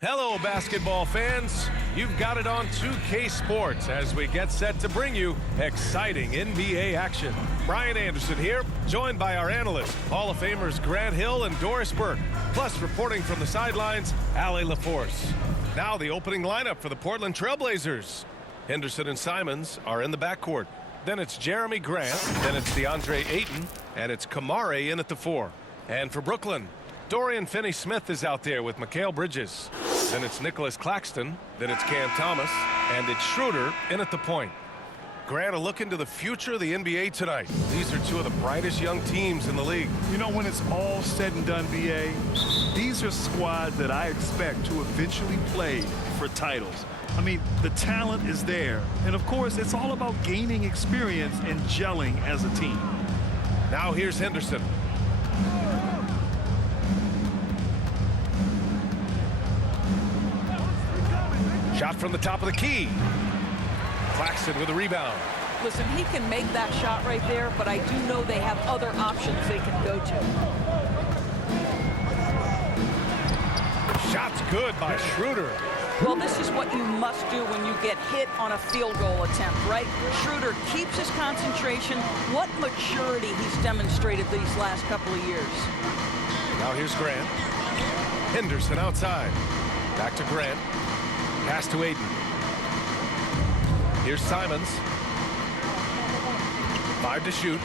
Hello, basketball fans. You've got it on 2K Sports as we get set to bring you exciting NBA action. Brian Anderson here, joined by our analysts, Hall of Famers Grant Hill and Doris Burke, plus reporting from the sidelines, Allie LaForce. Now the opening lineup for the Portland Trailblazers. Henderson and Simons are in the backcourt. Then it's Jeremy Grant, then it's DeAndre Ayton, and it's Kamare in at the 4. And for Brooklyn, Dorian Finney-Smith is out there with Mikal Bridges. Then it's Nicholas Claxton, then it's Cam Thomas, and it's Schroeder in at the point. Grant, a look into the future of the NBA tonight. These are two of the brightest young teams in the league. You know, when it's all said and done, BA, these are squads that I expect to eventually play for titles. I mean, the talent is there. And, of course, it's all about gaining experience and gelling as a team. Now here's Henderson. Shot from the top of the key. Claxton with a rebound. Listen, he can make that shot right there, but I do know they have other options they can go to. Shot's good by Schroeder. Well, this is what you must do when you get hit on a field goal attempt, right? Schroeder keeps his concentration. What maturity he's demonstrated these last couple of years. Now here's Grant. Henderson outside. Back to Grant. Pass to Ayton. Here's Simons. 5 to shoot.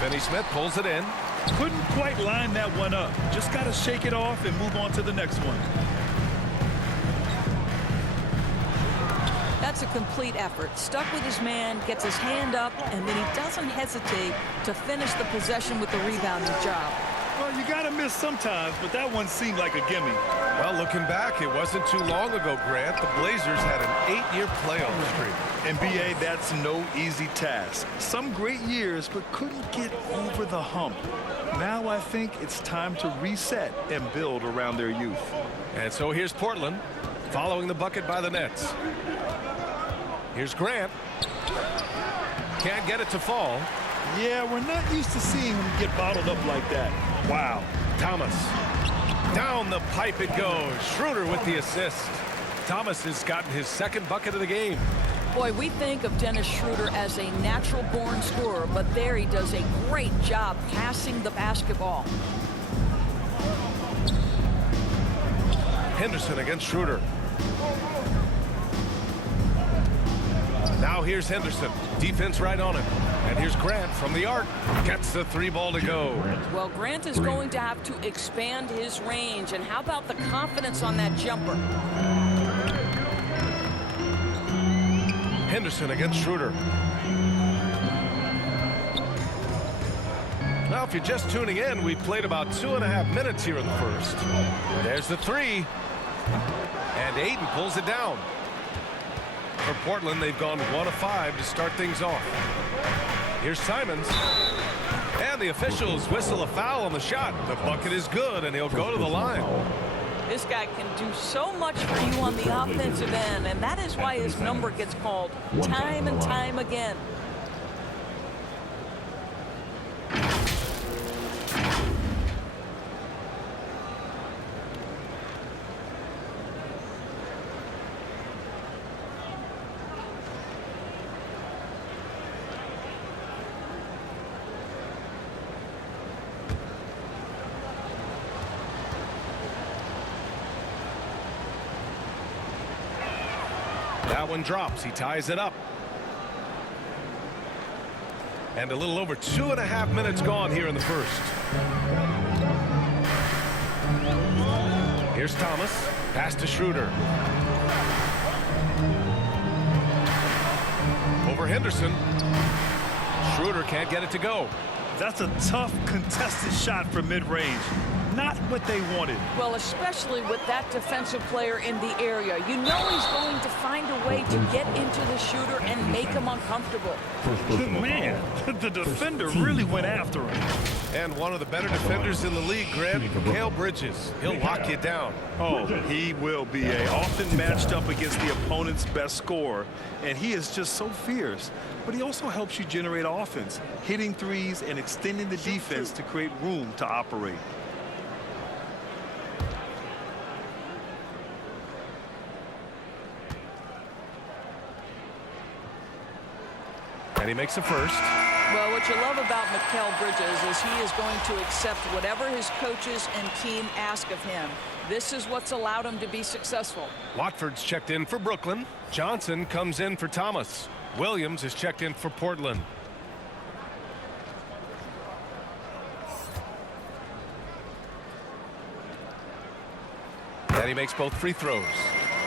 Finney-Smith pulls it in. Couldn't quite line that one up. Just got to shake it off and move on to the next one. That's a complete effort. Stuck with his man, gets his hand up, and then he doesn't hesitate to finish the possession with the rebounding job. Well, you got to miss sometimes, but that one seemed like a gimme. Well, looking back, it wasn't too long ago, Grant. The Blazers had an 8-year playoff streak. And, BA, that's no easy task. Some great years, but couldn't get over the hump. Now I think it's time to reset and build around their youth. And so here's Portland, following the bucket by the Nets. Here's Grant. Can't get it to fall. Yeah, we're not used to seeing him get bottled up like that. Wow. Thomas. Down the pipe it goes. Schroeder with the assist. Thomas has gotten his second bucket of the game. Boy, we think of Dennis Schroeder as a natural-born scorer, but there he does a great job passing the basketball. Henderson against Schroeder. Now here's Henderson. Defense right on him. And here's Grant from the arc. Gets the 3 ball to go. Well, Grant is going to have to expand his range. And how about the confidence on that jumper? Henderson against Schroeder. Now, if you're just tuning in, we've played about 2.5 minutes here in the first. There's the 3. And Ayton pulls it down. For Portland, they've gone 1 of 5 to start things off. Here's Simons. And the officials whistle a foul on the shot. The bucket is good, and he'll go to the line. This guy can do so much for you on the offensive end, and that is why his number gets called time and time again. That one drops. He ties it up. And a little over 2.5 minutes gone here in the first. Here's Thomas. Pass to Schroeder. Over Henderson. Schroeder can't get it to go. That's a tough, contested shot from mid-range. not what they wanted. Well, especially with that defensive player in the area. You know he's going to find a way to get into the shooter and make him uncomfortable. Man, the defender really went after him. And one of the better defenders in the league, Grant, Mikal Bridges. He'll lock you down. Oh, he will be often matched up against the opponent's best scorer, and he is just so fierce. But he also helps you generate offense, hitting threes and extending the defense to create room to operate. And he makes a first. Well, what you love about Mikal Bridges is he is going to accept whatever his coaches and team ask of him. This is what's allowed him to be successful. Watford's checked in for Brooklyn. Johnson comes in for Thomas. Williams is checked in for Portland. And he makes both free throws.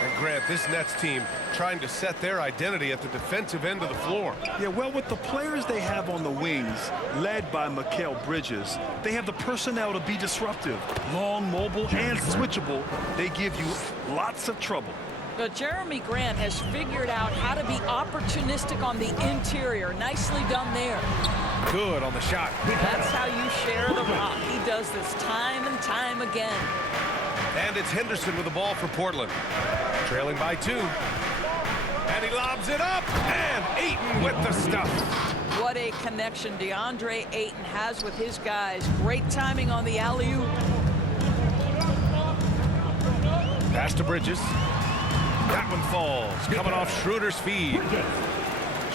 And Grant, this Nets team trying to set their identity at the defensive end of the floor. Yeah, well, with the players they have on the wings, led by Mikal Bridges, they have the personnel to be disruptive. Long, mobile, and switchable. They give you lots of trouble. But Jeremy Grant has figured out how to be opportunistic on the interior. Nicely done there. Good on the shot. That's how you share the rock. He does this time and time again. And it's Henderson with the ball for Portland. Trailing by 2. And he lobs it up. And Ayton with the stuff. What a connection DeAndre Ayton has with his guys. Great timing on the alley-oop. Pass to Bridges. That one falls. Coming off Schroeder's feed.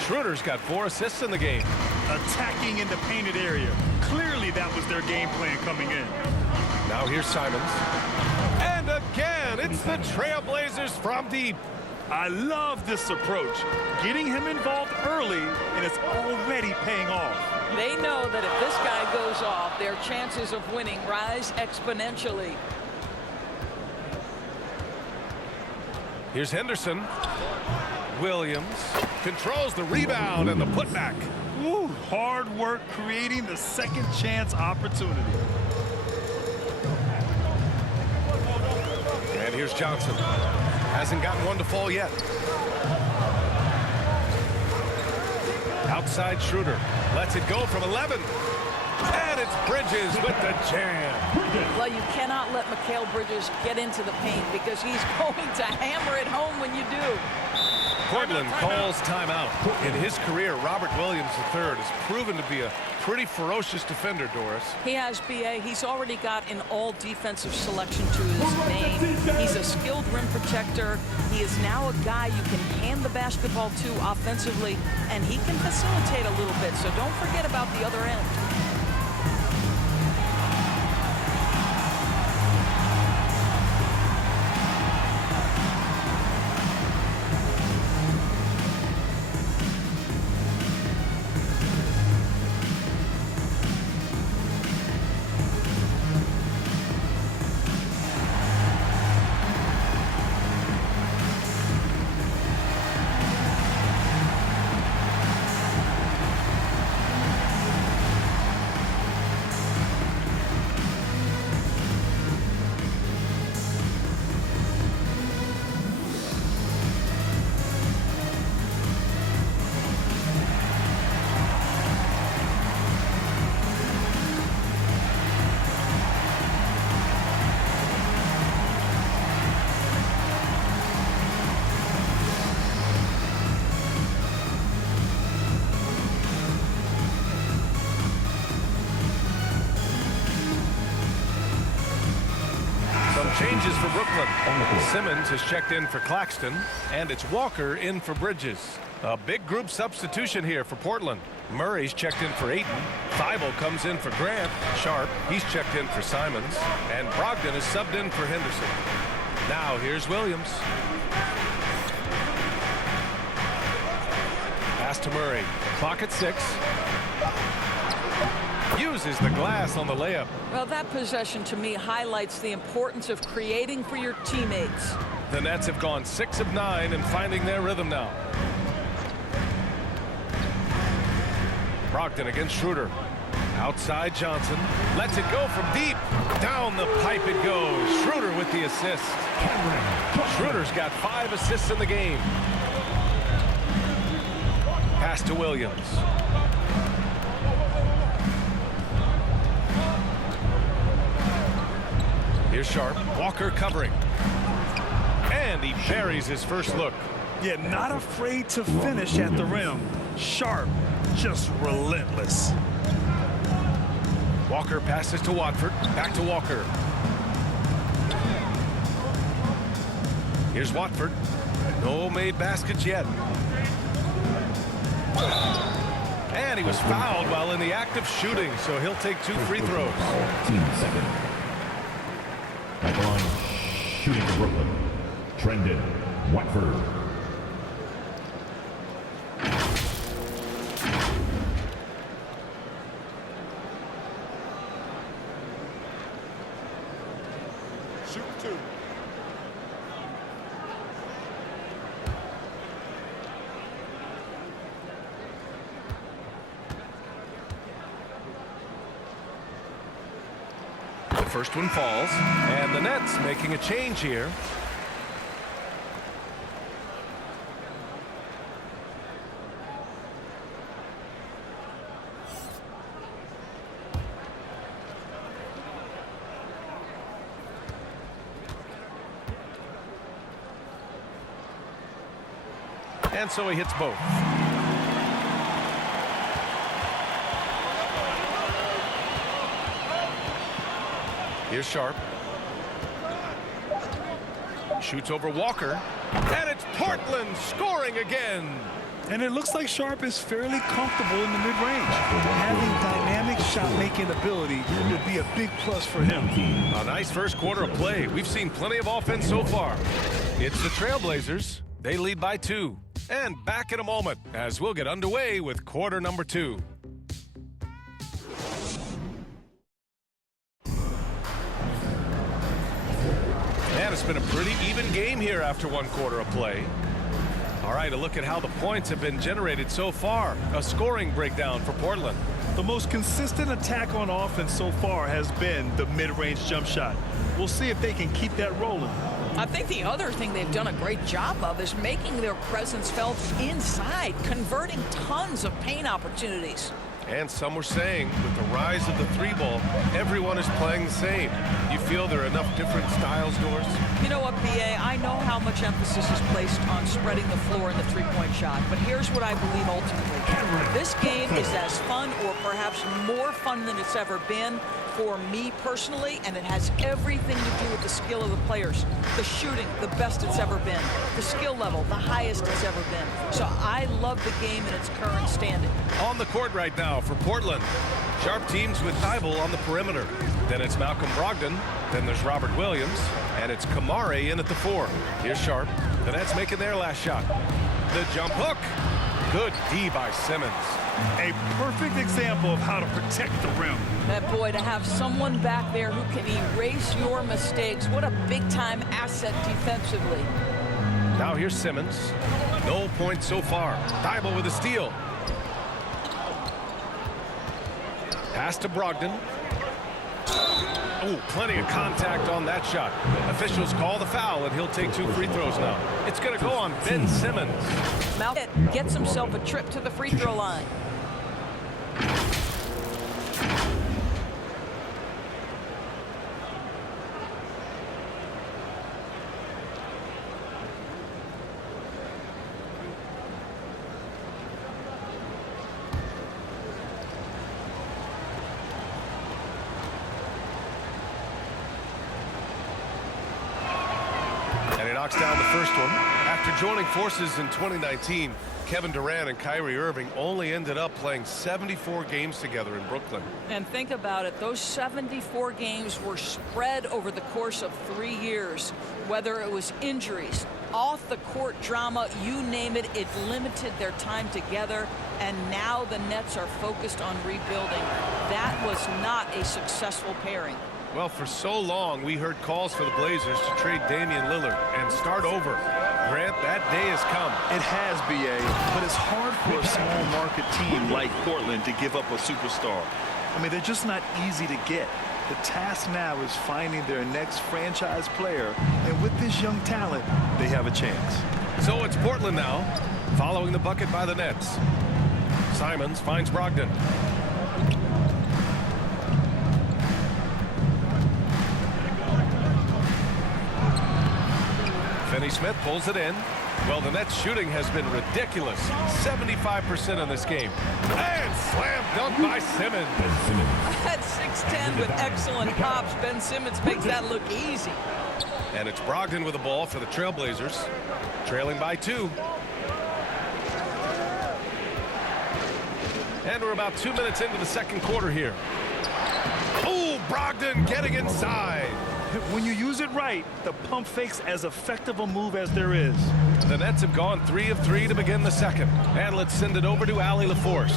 Schroeder's got 4 assists in the game. Attacking in the painted area. Clearly that was their game plan coming in. Now here's Simons. And again, it's the Trailblazers from deep. I love this approach. Getting him involved early, and it's already paying off. They know that if this guy goes off, their chances of winning rise exponentially. Here's Henderson. Williams controls the rebound and the putback. Ooh, hard work creating the second chance opportunity. And here's Johnson. Hasn't gotten one to fall yet. Outside Schroeder. Lets it go from 11. And it's Bridges with the jam. Well, you cannot let Mikal Bridges get into the paint because he's going to hammer it home when you do. Portland calls timeout. In his career, Robert Williams III has proven to be a pretty ferocious defender, Doris. He has, B.A. He's already got an all-defensive selection to his name. He's a skilled rim protector. He is now a guy you can hand the basketball to offensively, and he can facilitate a little bit, so don't forget about the other end. Changes for Brooklyn. Simmons has checked in for Claxton, and it's Walker in for Bridges. A big group substitution here for Portland. Murray's checked in for Ayton. Thibault comes in for Grant. Sharp, he's checked in for Simons. And Brogdon is subbed in for Henderson. Now here's Williams. Pass to Murray. Clock at 6. Uses the glass on the layup. Well, that possession to me highlights the importance of creating for your teammates. The Nets have gone 6 of 9 and finding their rhythm now. Brogdon against Schroeder. Outside Johnson. Lets it go from deep. Down the pipe it goes. Schroeder with the assist. Schroeder's got 5 assists in the game. Pass to Williams. Here's Sharp. Walker covering. And he buries his first look. Yeah, not afraid to finish at the rim. Sharp, just relentless. Walker passes to Watford. Back to Walker. Here's Watford. No made baskets yet. And he was fouled while in the act of shooting, so he'll take 2 free throws. 14 seconds. Back on shooting for Brooklyn. Trendon Watford. Shoot 2. The first one falls, and the Nets making a change here. And so he hits both. Here's Sharp. Shoots over Walker. And it's Portland scoring again. And it looks like Sharp is fairly comfortable in the mid-range. Having dynamic shot-making ability will be a big plus for him. A nice first quarter of play. We've seen plenty of offense so far. It's the Trailblazers. They lead by 2. And back in a moment as we'll get underway with quarter number 2. And it's been a pretty even game here after 1 quarter of play. All right, a look at how the points have been generated so far. A scoring breakdown for Portland. The most consistent attack on offense so far has been the mid-range jump shot. We'll see if they can keep that rolling. I think the other thing they've done a great job of is making their presence felt inside, converting tons of paint opportunities. And some were saying with the rise of the 3-ball, everyone is playing the same. You feel there are enough different styles, Doris? You know what, B.A., I know how much emphasis is placed on spreading the floor in the three-point shot, but here's what I believe ultimately. This game is as fun or perhaps more fun than it's ever been for me personally, and it has everything to do with the skill of the players. The shooting, the best it's ever been. The skill level, the highest it's ever been. So I love the game in its current standing. On the court right now for Portland. Sharp teams with Thibault on the perimeter. Then it's Malcolm Brogdon. Then there's Robert Williams. And it's Kamare in at the 4. Here's Sharp. The Nets making their last shot. The jump hook. Good D by Simmons. A perfect example of how to protect the rim. That boy, to have someone back there who can erase your mistakes, what a big-time asset defensively. Now here's Simmons. No points so far. Thibault with a steal. Pass to Brogdon. Oh, plenty of contact on that shot. Officials call the foul, and he'll take 2 free throws now. It's going to go on Ben Simmons. Malcolm gets himself a trip to the free throw line. Knocks down the first one. After joining forces in 2019, Kevin Durant and Kyrie Irving only ended up playing 74 games together in Brooklyn. And think about it, those 74 games were spread over the course of 3 years. Whether it was injuries, off the court drama, you name it, it limited their time together. And now the Nets are focused on rebuilding. That was not a successful pairing. Well, for so long, we heard calls for the Blazers to trade Damian Lillard and start over. Grant, that day has come. It has, B.A., but it's hard for a small market team like Portland to give up a superstar. I mean, they're just not easy to get. The task now is finding their next franchise player, and with this young talent, they have a chance. So it's Portland now, following the bucket by the Nets. Simons finds Brogdon. Finney-Smith pulls it in. Well, the Nets shooting has been ridiculous. 75% in this game. And slam dunk by Simmons. At 6'10" with excellent pops, Ben Simmons makes that look easy. And it's Brogdon with the ball for the Trailblazers. Trailing by 2. And we're about 2 minutes into the second quarter here. Oh, Brogdon getting inside. When you use it right, the pump fake's as effective a move as there is. The Nets have gone 3 of 3 to begin the second. And let's send it over to Allie LaForce.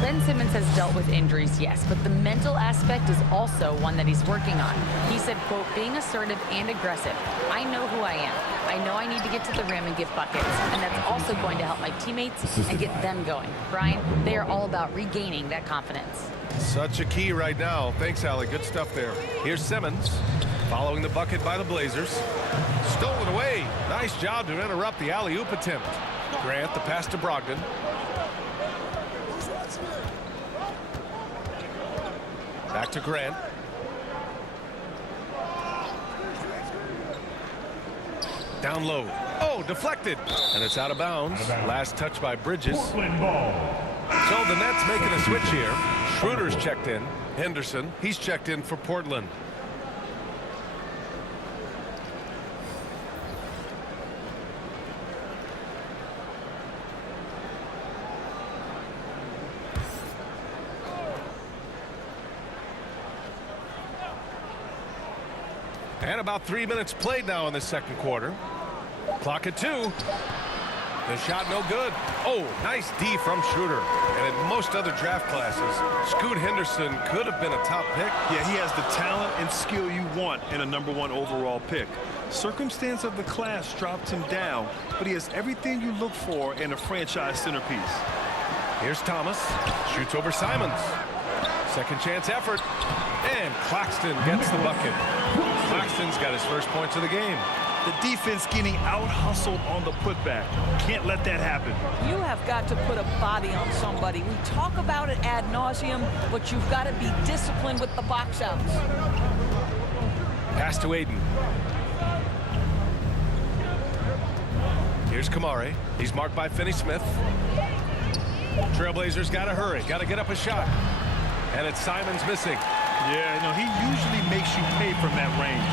Ben Simmons has dealt with injuries, yes, but the mental aspect is also one that he's working on. He said, quote, being assertive and aggressive. I know who I am. I know I need to get to the rim and get buckets, and that's also going to help my teammates and get them going. Brian, they are all about regaining that confidence. Such a key right now. Thanks, Allie. Good stuff there. Here's Simmons, following the bucket by the Blazers. Stolen away. Nice job to interrupt the alley-oop attempt. Grant, the pass to Brogdon. Back to Grant. Down low. Oh, deflected. And it's out of bounds. Last touch by Bridges. So the Nets making a switch here. Schroeder's checked in. Henderson, he's checked in for Portland. And about 3 minutes played now in the second quarter. Clock at 2. The shot no good. Oh, nice D from Schroeder. And in most other draft classes, Scoot Henderson could have been a top pick. Yeah, he has the talent and skill you want in a #1 overall pick. Circumstance of the class dropped him down, but he has everything you look for in a franchise centerpiece. Here's Thomas. Shoots over Simons. Second chance effort. And Claxton gets the bucket. Claxton's got his first points of the game. The defense getting out-hustled on the putback. Can't let that happen. You have got to put a body on somebody. We talk about it ad nauseum, but you've got to be disciplined with the box outs. Pass to Aiden. Here's Kamare. He's marked by Finney-Smith. Trailblazers got to hurry. Got to get up a shot. And it's Simons missing. Yeah, no, he usually makes you pay from that range.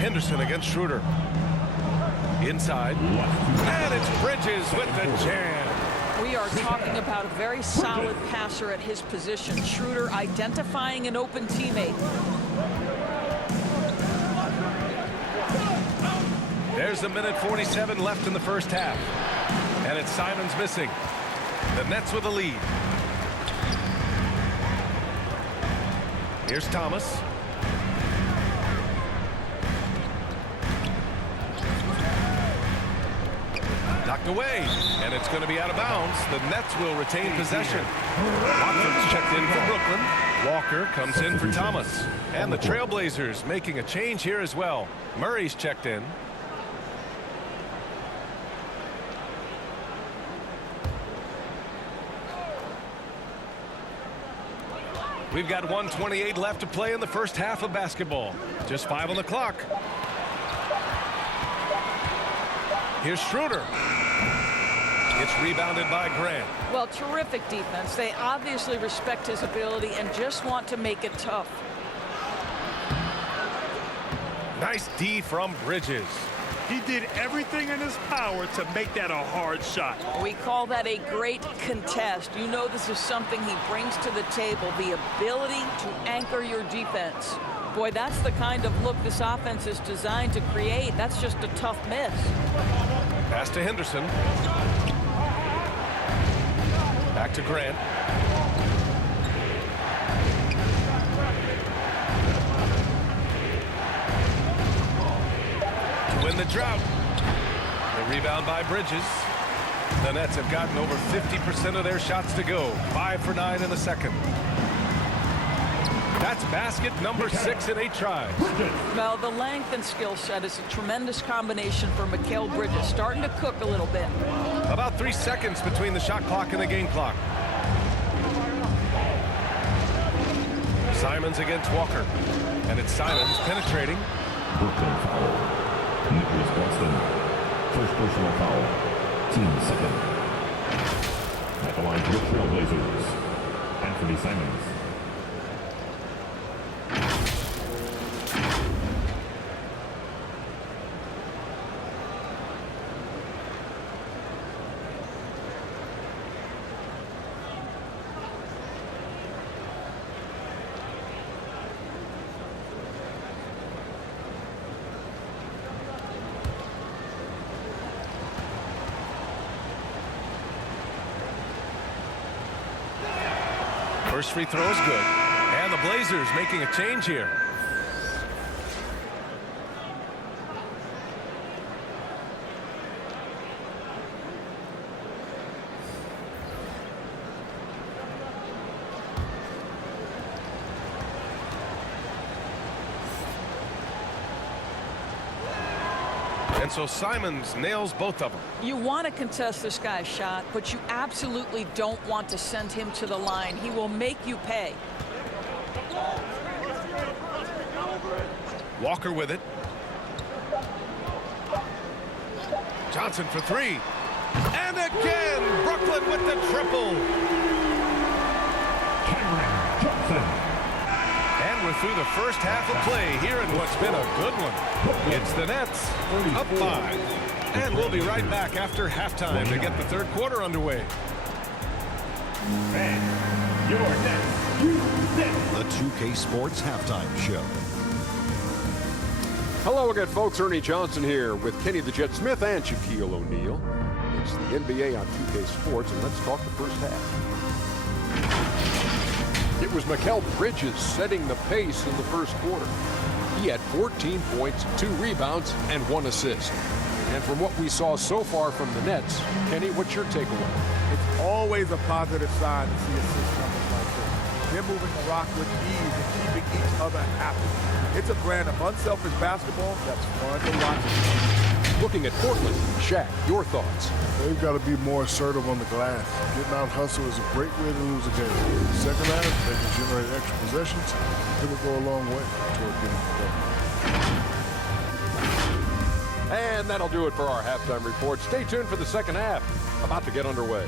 Henderson against Schroeder. Inside. And it's Bridges with the jam. We are talking about a very solid passer at his position. Schroeder identifying an open teammate. There's a minute 47 left in the first half. And it's Simons missing. The Nets with a lead. Here's Thomas. Knocked away, and it's going to be out of bounds. The Nets will retain possession. Watkins checked in for Brooklyn. Walker comes in for Thomas. And the Trailblazers making a change here as well. Murray's checked in. We've got 1:28 left to play in the first half of basketball. Just 5 on the clock. Here's Schroeder. It's rebounded by Grant. Well, terrific defense. They obviously respect his ability and just want to make it tough. Nice D from Bridges. He did everything in his power to make that a hard shot. We call that a great contest. You know this is something he brings to the table, the ability to anchor your defense. Boy, that's the kind of look this offense is designed to create. That's just a tough miss. Pass to Henderson. Back to Grant. To win the drought. The rebound by Bridges. The Nets have gotten over 50% of their shots to go. 5 for 9 in the second. That's basket number 6 in 8 tries. Well, the length and skill set is a tremendous combination for Mikal Bridges. Starting to cook a little bit. About 3 seconds between the shot clock and the game clock. Simons against Walker. And it's Simons penetrating. Brooklyn foul. Nicholas Boston. First personal foul. Team second. At the line for the Trailblazers. Anthony Simons. First free throw is good. And the Blazers making a change here. And so Simons nails both of them. You want to contest this guy's shot, but you absolutely don't want to send him to the line. He will make you pay. Walker with it. Johnson for 3. And again, Brooklyn with the triple. Cameron Johnson. And we're through the first half of play here in what's been a good one. It's the Nets up 5. And we'll be right back after halftime to get the third quarter underway. And your next, The 2K Sports Halftime Show. Hello again, folks. Ernie Johnson here with Kenny the Jet Smith and Shaquille O'Neal. It's the NBA on 2K Sports, and let's talk the first half. It was Mikal Bridges setting the pace in the first quarter. He had 14 points, 2 rebounds, and 1 assist. And from what we saw so far from the Nets, Kenny, what's your takeaway? It's always a positive sign to see assist numbers like this. They're moving the rock with ease and keeping each other happy. It's a brand of unselfish basketball that's fun to watch. Looking at Portland, Shaq, your thoughts? They've got to be more assertive on the glass. Getting out hustle is a great way to lose a game. Second half, they can generate extra possessions. It will go a long way toward getting the And that'll do it for our halftime report. Stay tuned for the second half. About to get underway.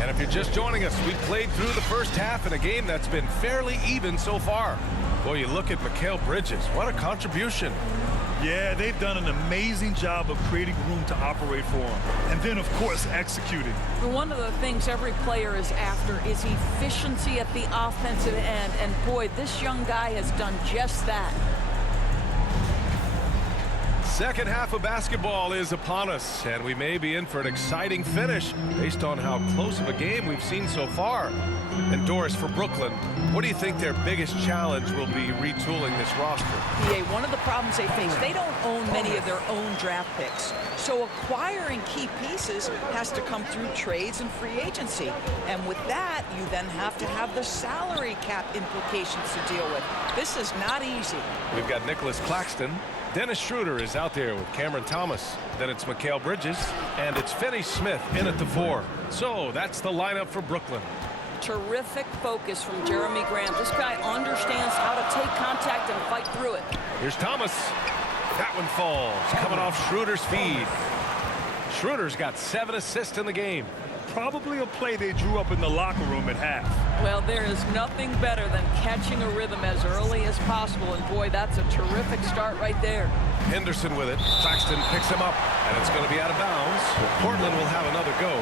And if you're just joining us, we played through the first half in a game that's been fairly even so far. Boy, you look at Mikal Bridges. What a contribution. Yeah, they've done an amazing job of creating room to operate for him. And then, of course, executing. One of the things every player is after is efficiency at the offensive end. And boy, this young guy has done just that. Second half of basketball is upon us, and we may be in for an exciting finish based on how close of a game we've seen so far. And Doris, for Brooklyn, what do you think their biggest challenge will be retooling this roster? PA, one of the problems they face, they don't own many of their own draft picks. So acquiring key pieces has to come through trades and free agency. And with that, you then have to have the salary cap implications to deal with. This is not easy. We've got Nicholas Claxton. Dennis Schroeder is out there with Cameron Thomas. Then it's Mikal Bridges, and it's Finney Smith in at the 4. So that's the lineup for Brooklyn. Terrific focus from Jeremy Graham. This guy understands how to take contact and fight through it. Here's Thomas. That one falls, coming off Schroeder's feed. Schroeder's got 7 assists in the game. Probably a play they drew up in the locker room at half. Well, there is nothing better than catching a rhythm as early as possible. And boy, that's a terrific start right there. Henderson with it. Claxton picks him up, and it's going to be out of bounds. Portland will have another go.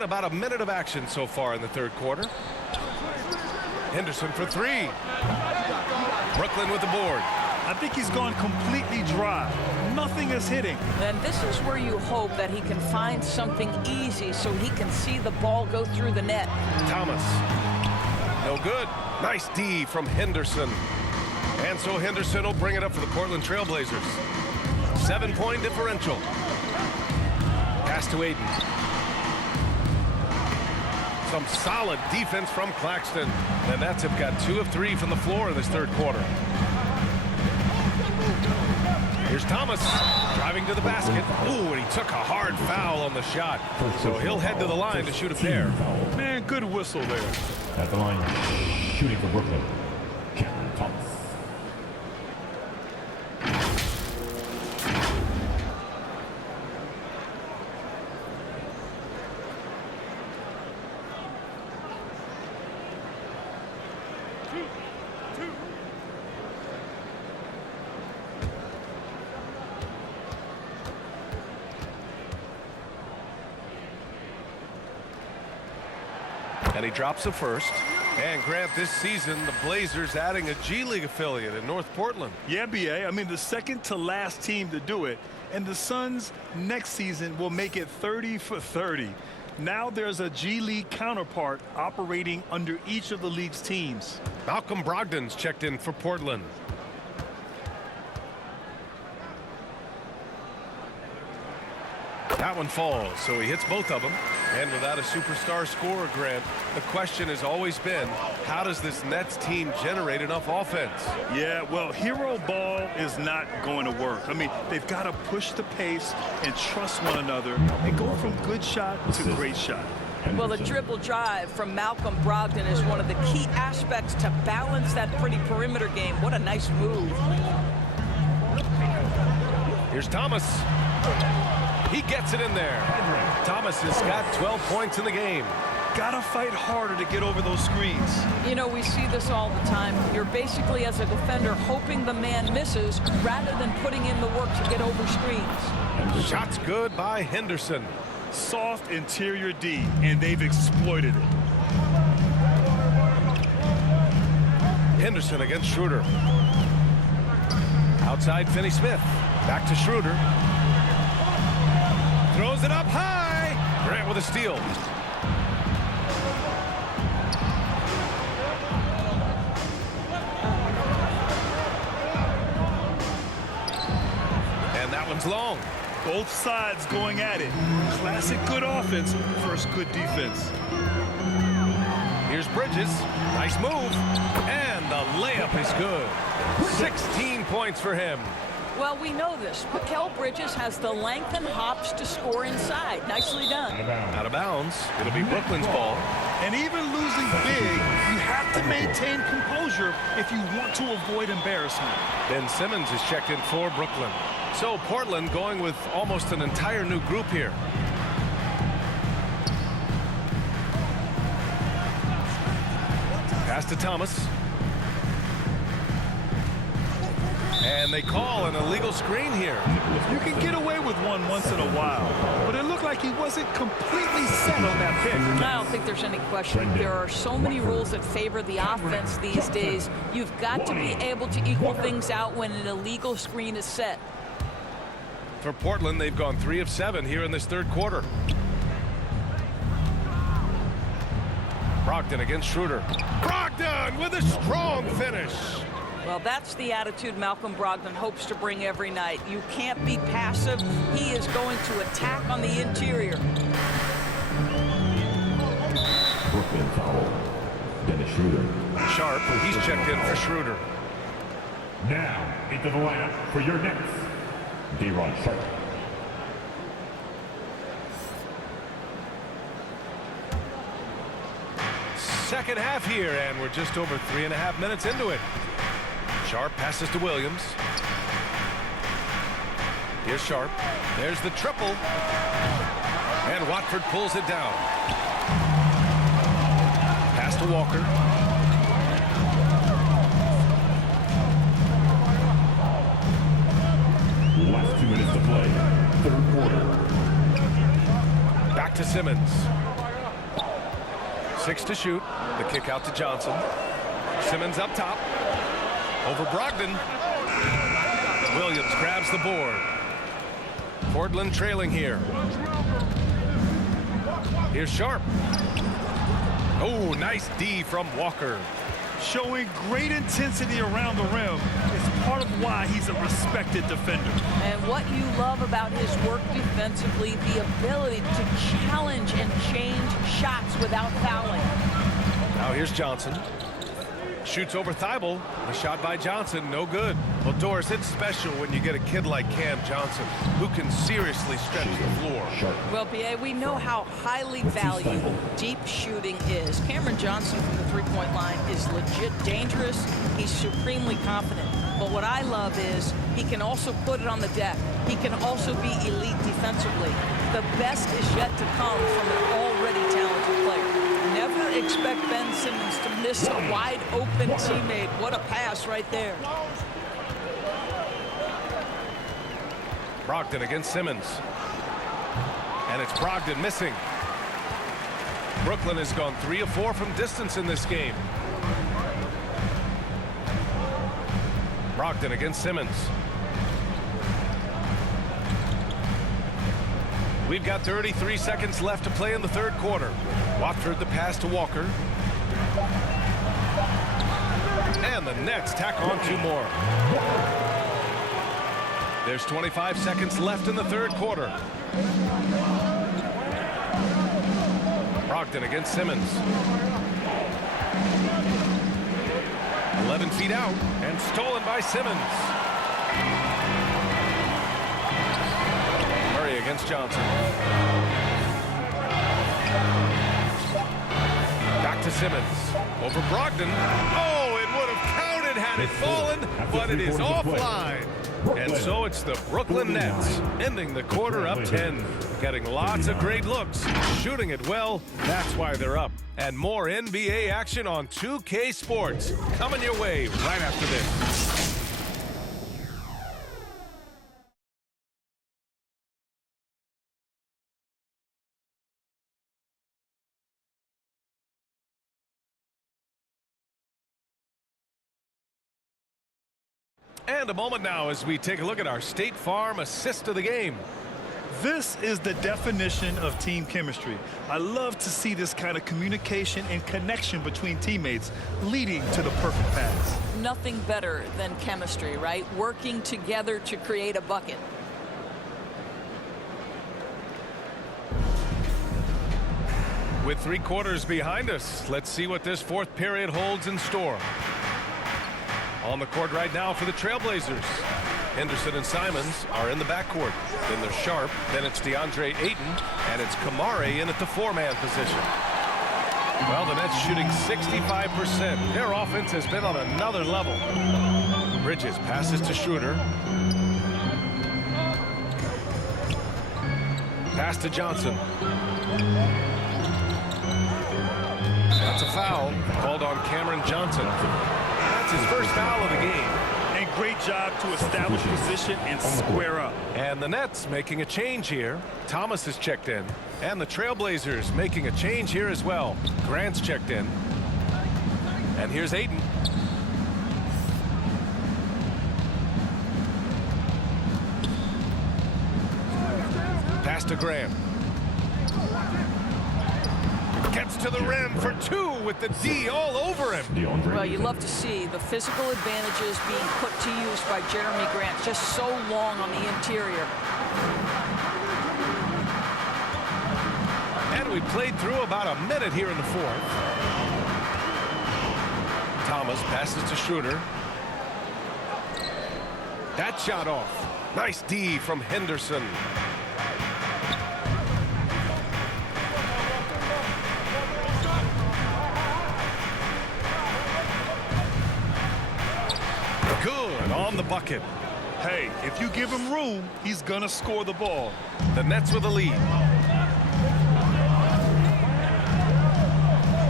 been about a minute of action so far in the third quarter. Henderson for three. Brooklyn with the board. I think he's gone completely dry. Nothing is hitting. And this is where you hope that he can find something easy so he can see the ball go through the net. Thomas. No good. Nice D from Henderson. And so Henderson will bring it up for the Portland Trailblazers. 7-point differential. Pass to Aiden. Some solid defense from Claxton. The Nets have got 2 of 3 from the floor in this third quarter. Here's Thomas driving to the basket. Ooh, and he took a hard foul on the shot. So he'll head to the line to shoot a pair. Man, good whistle there. At the line, shooting for Brooklyn, Cameron Thomas. And he drops a first. And Grant, this season, the Blazers adding a G League affiliate in North Portland. Yeah, BA. I mean, the second to last team to do it. And the Suns next season will make it 30 for 30. Now there's a G League counterpart operating under each of the league's teams. Malcolm Brogdon's checked in for Portland. That one falls, so he hits both of them. And without a superstar scorer, Grant, the question has always been, how does this Nets team generate enough offense? Yeah, well, hero ball is not going to work. I mean, they've got to push the pace and trust one another and go from good shot to great shot. Well, the dribble drive from Malcolm Brogdon is one of the key aspects to balance that pretty perimeter game. What a nice move. Here's Thomas. He gets it in there. Thomas has got 12 points in the game. Gotta fight harder to get over those screens. You know, we see this all the time. You're basically, as a defender, hoping the man misses rather than putting in the work to get over screens. Shot's good by Henderson. Soft interior D, and they've exploited it. Henderson against Schroeder. Outside Finney-Smith. Back to Schroeder. Throws it up high. Grant with a steal. And that one's long. Both sides going at it. Classic good offense versus good defense. Here's Bridges. Nice move. And the layup is good. 16 points for him. Well, we know this. Mikal Bridges has the length and hops to score inside. Nicely done. Out of bounds. It'll be Brooklyn's ball. And even losing big, you have to maintain composure if you want to avoid embarrassment. Ben Simmons is checked in for Brooklyn. So Portland going with almost an entire new group here. Pass to Thomas. And they call an illegal screen here. You can get away with one once in a while, but it looked like he wasn't completely set on that pick. I don't think there's any question. There are so many rules that favor the offense these days. You've got to be able to equal things out when an illegal screen is set. For Portland, they've gone 3 of 7 here in this third quarter. Brogdon against Schroeder. Brogdon with a strong finish. Well, that's the attitude Malcolm Brogdon hopes to bring every night. You can't be passive. He is going to attack on the interior. Brooklyn foul. Dennis Schroeder. Sharp, he's checked in for Schroeder. Now into the lineup for your Nets, D-Ron Sharp. Second half here, and we're just over 3.5 minutes into it. Sharp passes to Williams. Here's Sharp. There's the triple. And Watford pulls it down. Pass to Walker. Last 2 minutes to play. Third quarter. Back to Simmons. 6 to shoot. The kick out to Johnson. Simmons up top. Over Brogdon. Williams grabs the board. Portland trailing here. Here's Sharp. Oh, nice D from Walker. Showing great intensity around the rim is part of why he's a respected defender. And what you love about his work defensively, the ability to challenge and change shots without fouling. Now here's Johnson. Shoots over Thibault. The shot by Johnson, no good. Well, Doris, it's special when you get a kid like Cam Johnson who can seriously stretch the floor. Well, B.A., we know how highly valued deep shooting is. Cameron Johnson from the three-point line is legit dangerous. He's supremely confident. But what I love is he can also put it on the deck. He can also be elite defensively. The best is yet to come from an already talented player. Never expect Ben Simmons to miss a wide-open teammate. What a pass right there. Brogdon against Simmons. And it's Brogdon missing. Brooklyn has gone 3 of 4 from distance in this game. Brogdon against Simmons. We've got 33 seconds left to play in the third quarter. Watford the pass to Walker. And the Nets tack on 2 more. There's 25 seconds left in the third quarter. Brogdon against Simmons. 11 feet out and stolen by Simmons. Murray against Johnson. Back to Simmons. Over Brogdon. Oh, it would have counted had it fallen, but it is offline. And so it's the Brooklyn Nets ending the quarter up 10. Getting lots of great looks, shooting it well. That's why they're up. And more NBA action on 2K Sports coming your way right after this. And a moment now as we take a look at our State Farm assist of the game. This is the definition of team chemistry. I love to see this kind of communication and connection between teammates leading to the perfect pass. Nothing better than chemistry, right? Working together to create a bucket. With 3 quarters behind us, let's see what this fourth period holds in store. On the court right now for the Trailblazers. Henderson and Simons are in the backcourt. Then there's Sharp, then it's DeAndre Ayton, and it's Kamare in at the 4-man position. Well, the Nets shooting 65%. Their offense has been on another level. Bridges passes to Schroeder. Pass to Johnson. That's a foul called on Cameron Johnson. That's his first foul of the game. And great job to establish position and square up. And the Nets making a change here. Thomas has checked in. And the Trailblazers making a change here as well. Grant's checked in. And here's Ayton. Pass to Grant. Gets to the rim for 2 with the D all over him. Well, you love to see the physical advantages being put to use by Jeremy Grant. Just so long on the interior. And we played through about a minute here in the fourth. Thomas passes to Schroeder. That shot off. Nice D from Henderson. Good on the bucket. Hey, if you give him room, he's gonna score the ball. The Nets with the lead.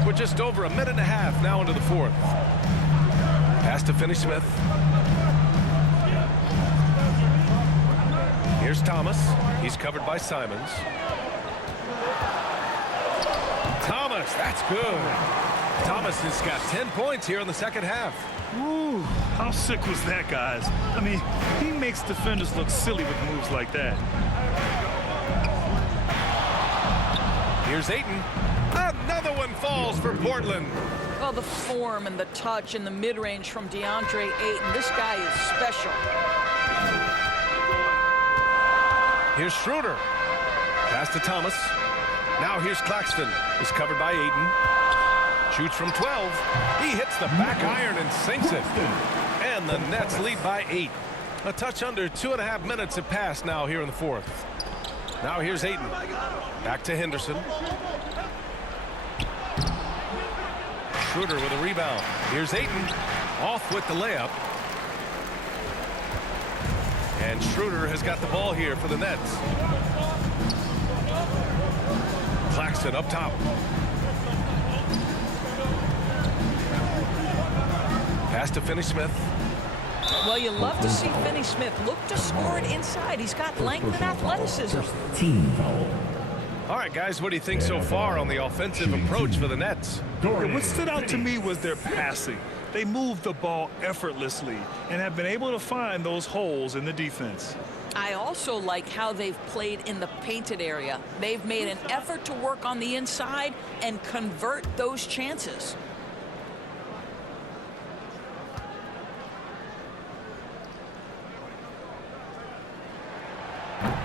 We're just over a minute and a half now into the fourth. Pass to Finney-Smith. Here's Thomas. He's covered by Simons. Thomas Thomas, that's good. Thomas has got 10 points here in the second half. Ooh, how sick was that, guys? I mean, he makes defenders look silly with moves like that. Here's Ayton. Another one falls for Portland. Well, the form and the touch and the mid-range from DeAndre Ayton. This guy is special. Here's Schroeder. Pass to Thomas. Now here's Claxton. He's covered by Ayton. Shoots from 12. He hits the back iron and sinks it. And the Nets lead by 8. A touch under 2.5 minutes have passed now here in the fourth. Now here's Ayton. Back to Henderson. Schroeder with a rebound. Here's Ayton. Off with the layup. And Schroeder has got the ball here for the Nets. Claxton up top. Pass to Finney-Smith. Well, you love to see Finney-Smith look to score it inside. He's got length and athleticism. Team foul. All right, guys, what do you think so far on the offensive approach for the Nets? Yeah, what stood out to me was their passing. They moved the ball effortlessly and have been able to find those holes in the defense. I also like how they've played in the painted area. They've made an effort to work on the inside and convert those chances.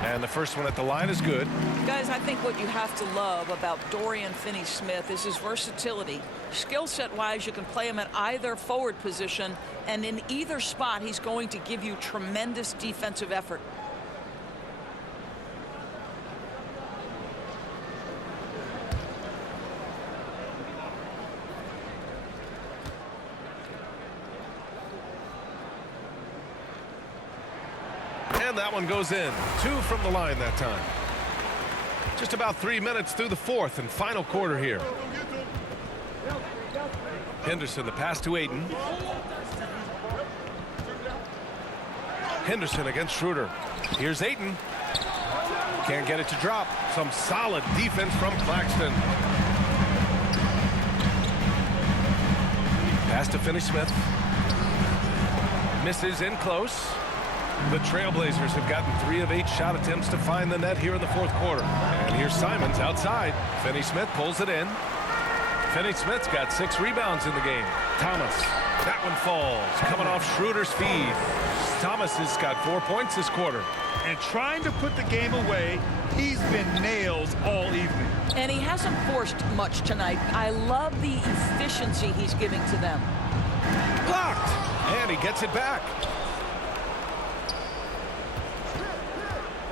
And the first one at the line is good. Guys, I think what you have to love about Dorian Finney-Smith is his versatility. Skill set-wise, you can play him at either forward position, and in either spot, he's going to give you tremendous defensive effort. And that one goes in. 2 from the line that time. Just about 3 minutes through the fourth and final quarter here. Henderson, the pass to Ayton. Henderson against Schroeder. Here's Ayton. Can't get it to drop. Some solid defense from Claxton. Pass to Finney-Smith. Misses in close. The Trailblazers have gotten 3 of 8 shot attempts to find the net here in the fourth quarter. And here's Simons outside. Finney-Smith pulls it in. Finney-Smith's got 6 rebounds in the game. Thomas. That one falls. Coming off Schroeder's feed. Thomas has got 4 points this quarter. And trying to put the game away, he's been nails all evening. And he hasn't forced much tonight. I love the efficiency he's giving to them. Blocked. And he gets it back.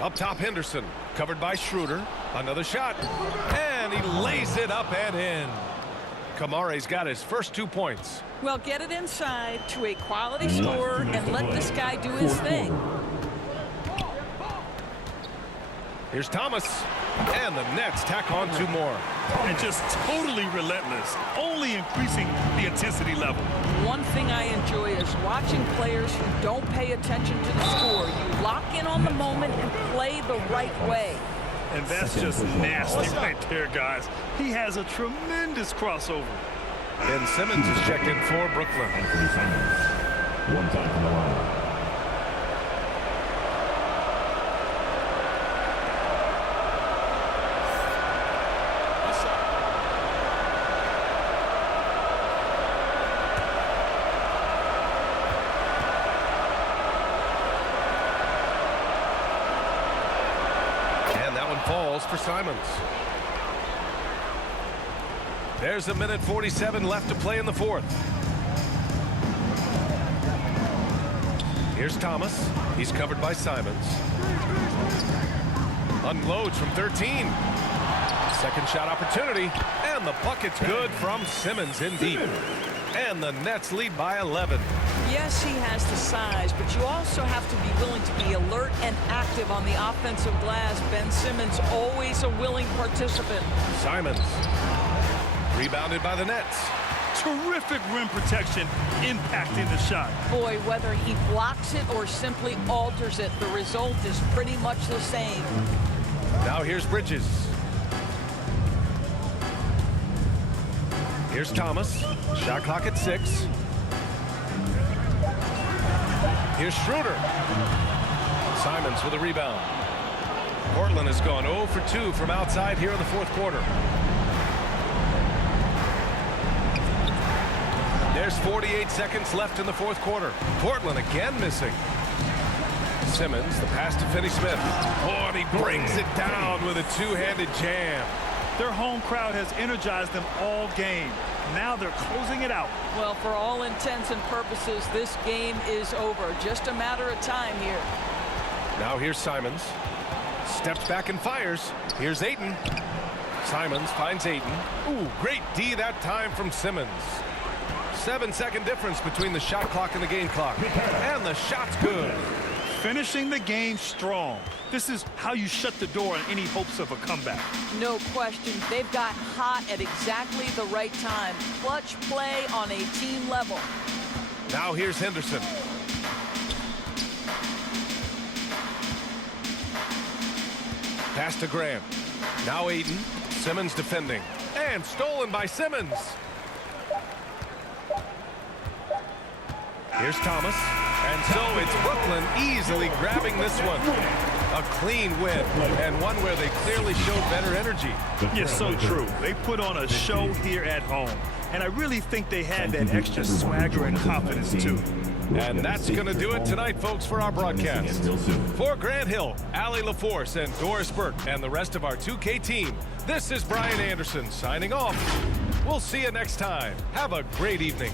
Up top, Henderson, covered by Schroeder. Another shot, and he lays it up and in. Kamare's got his first 2 points. Well, get it inside to a quality scorer and let this guy do his thing. Here's Thomas, and the Nets tack on 2 more. And just totally relentless, only increasing the intensity level. One thing I enjoy is watching players who don't pay attention to the score. You lock in on the moment and play the right way. And that's just nasty right there, guys. He has a tremendous crossover. Ben Simmons is checked in for Brooklyn. Anthony Simons. 1 time from the line. Falls for Simons. There's a minute 47 left to play in the fourth. Here's Thomas. He's covered by Simons. Unloads from 13. Second shot opportunity. And the bucket's good from Simmons in deep. And the Nets lead by 11. Yes, he has the size, but you also have to be willing to be alert and active on the offensive glass. Ben Simmons, always a willing participant. Simons, rebounded by the Nets. Terrific rim protection, impacting the shot. Boy, whether he blocks it or simply alters it, the result is pretty much the same. Now here's Bridges. Here's Thomas. Shot clock at 6. Here's Schroeder. Simons with a rebound. Portland has gone 0 for 2 from outside here in the fourth quarter. There's 48 seconds left in the fourth quarter. Portland again missing. Simmons, the pass to Finney-Smith. Oh, and he brings it down with a two-handed jam. Their home crowd has energized them all game. Now they're closing it out. Well, for all intents and purposes, this game is over. Just a matter of time here. Now here's Simons. Steps back and fires. Here's Ayton. Simons finds Ayton. Ooh, great D that time from Simmons. 7-second difference between the shot clock and the game clock. And the shot's good. Finishing the game strong. This is how you shut the door on any hopes of a comeback. No question. They've got hot at exactly the right time. Clutch play on a team level. Now here's Henderson. Pass to Graham. Now Ayton. Simmons defending. And stolen by Simmons. Here's Thomas. And so it's Brooklyn easily grabbing this one. A clean win, and one where they clearly showed better energy. Yes, so true. They put on a show here at home. And I really think they had that extra swagger and confidence, too. And that's going to do it tonight, folks, for our broadcast. For Grant Hill, Allie LaForce, and Doris Burke, and the rest of our 2K team, this is Brian Anderson signing off. We'll see you next time. Have a great evening.